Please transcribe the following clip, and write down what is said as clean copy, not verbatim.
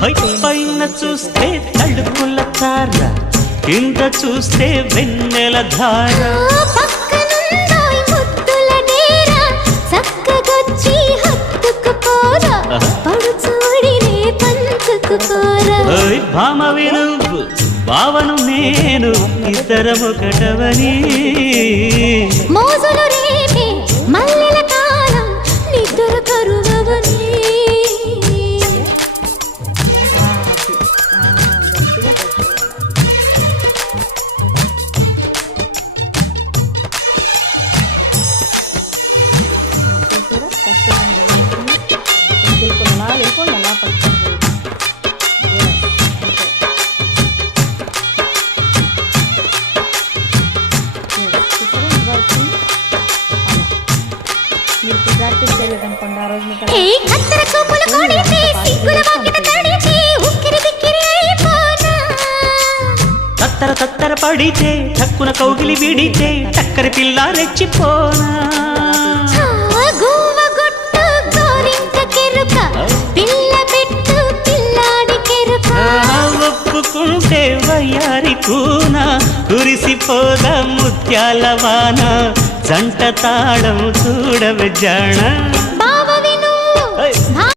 పైన చూస్తే తడుపుల తార, కింద చూస్తే వెన్నెల ధార. భామవి నువ్వు భావను నేను ఇద్దరము కటవని మోజులు రేపే మల్లెల కాలం నిద్ర కరువవని. తత్తర తత్తర పడితే టక్కున కౌగిలి విడితే టక్కరి పిల్ల రెచ్చిపోనా. ఒప్పుకుంటే వయ్యారి కూన కురిసిపోదా ముత్యాల వాన, జంట తాళం చూడవే జాణ.